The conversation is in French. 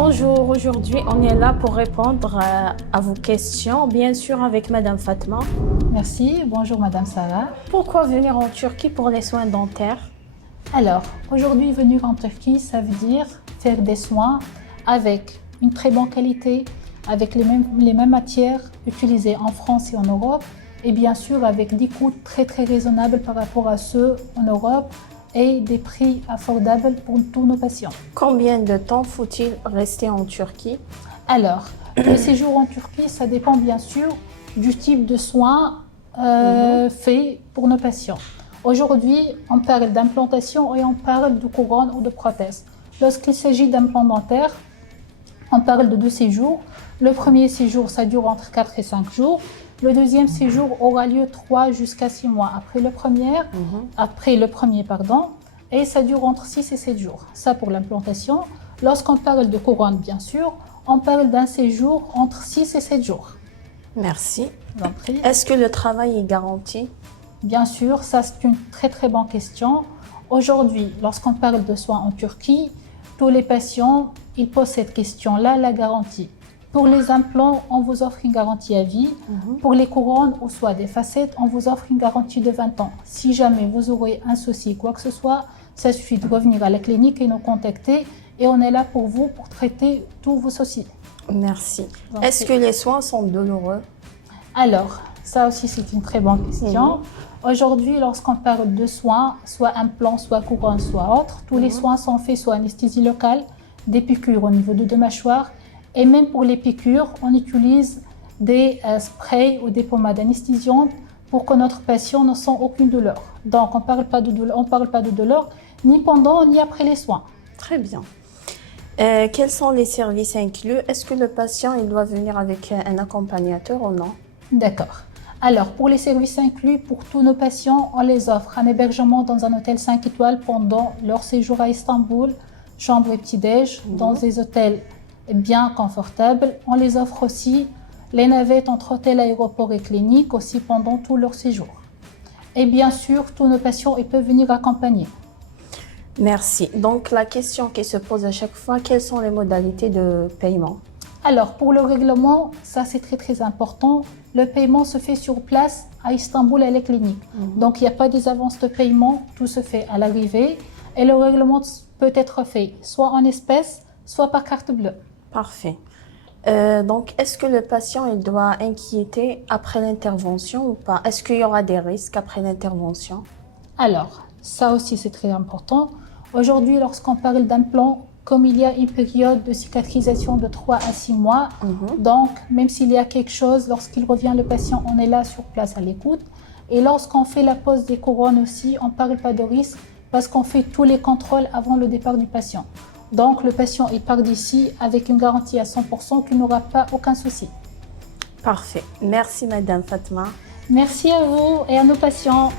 Bonjour, aujourd'hui on est là pour répondre à vos questions, bien sûr avec Madame Fatma. Merci, bonjour Madame Sarah. Pourquoi venir en Turquie pour les soins dentaires? Alors, aujourd'hui, venir en Turquie, ça veut dire faire des soins avec une très bonne qualité, avec les mêmes matières utilisées en France et en Europe, et bien sûr avec des coûts très raisonnables par rapport à ceux en Europe et des prix affordables pour tous nos patients. Combien de temps faut-il rester en Turquie? Alors, le séjour en Turquie, ça dépend bien sûr du type de soins faits pour nos patients. Aujourd'hui, on parle d'implantation et on parle de couronne ou de prothèse. Lorsqu'il s'agit d'implants dentaires, on parle de 2 séjours. Le premier séjour, ça dure entre 4 et 5 jours. Le deuxième séjour aura lieu 3 jusqu'à 6 mois après le premier, et ça dure entre 6 et 7 jours. Ça pour l'implantation. Lorsqu'on parle de couronne, bien sûr, on parle d'un séjour entre 6 et 7 jours. Merci. Je vous en prie. Est-ce que le travail est garanti? Bien sûr, ça c'est une très bonne question. Aujourd'hui, lorsqu'on parle de soins en Turquie, tous les patients, ils posent cette question-là, la garantie. Pour les implants, on vous offre une garantie à vie. Pour les couronnes ou soit des facettes, on vous offre une garantie de 20 ans. Si jamais vous aurez un souci, quoi que ce soit, ça suffit de revenir à la clinique et nous contacter et on est là pour vous pour traiter tous vos soucis. Merci. Donc, Est-ce que les soins sont douloureux? Alors, ça aussi c'est une très bonne question. Aujourd'hui, lorsqu'on parle de soins, soit implants, soit couronne, soit autre, tous les soins sont faits sous anesthésie locale, des piqûres au niveau de deux mâchoires. Et même pour les piqûres, on utilise des sprays ou des pommades anesthésiantes pour que notre patient ne sent aucune douleur. Donc, on ne parle pas de douleur ni pendant ni après les soins. Très bien. Quels sont les services inclus? Est-ce que le patient il doit venir avec un accompagnateur ou non? D'accord. Alors, pour les services inclus, pour tous nos patients, on les offre un hébergement dans un hôtel 5 étoiles pendant leur séjour à Istanbul, chambre et petit-déj, dans des hôtels bien confortables. On les offre aussi les navettes entre hôtel, aéroport et clinique aussi pendant tout leur séjour. Et bien sûr, tous nos patients ils peuvent venir accompagner. Merci. Donc, la question qui se pose à chaque fois, quelles sont les modalités de paiement? Alors, pour le règlement, ça c'est très important. Le paiement se fait sur place à Istanbul à la clinique. Donc, il n'y a pas des avances de paiement, tout se fait à l'arrivée. Et le règlement peut être fait soit en espèces, soit par carte bleue. Parfait. Donc, est-ce que le patient il doit inquiéter après l'intervention ou pas? Est-ce qu'il y aura des risques après l'intervention? Alors, ça aussi c'est très important. Aujourd'hui, lorsqu'on parle d'implant, comme il y a une période de cicatrisation de 3 à 6 mois, donc même s'il y a quelque chose, lorsqu'il revient le patient, on est là sur place à l'écoute. Et lorsqu'on fait la pose des couronnes aussi, on ne parle pas de risque parce qu'on fait tous les contrôles avant le départ du patient. Donc le patient il part d'ici avec une garantie à 100% qu'il n'aura pas aucun souci. Parfait. Merci Madame Fatma. Merci à vous et à nos patients.